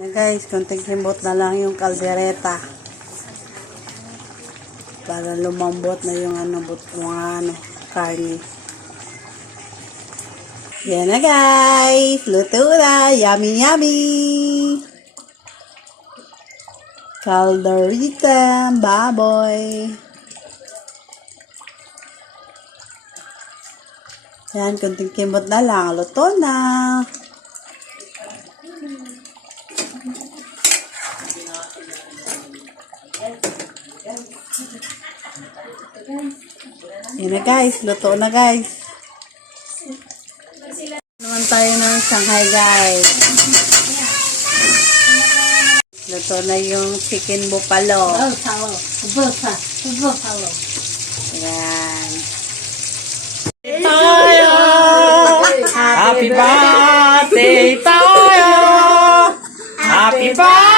Na guys, konting himbot na lang yung kaldereta. Para lumambot na yung karne. Yan na guys, luto na. Yummy, yummy. Caldereta, baboy. Yan, konting himbot na lang. Luto na. Yan na guys, luto na guys. Naman tayo ng Shanghai guys. Luto na yung chicken buffalo. Yan. Tayo! Happy birthday tayo! Happy birthday!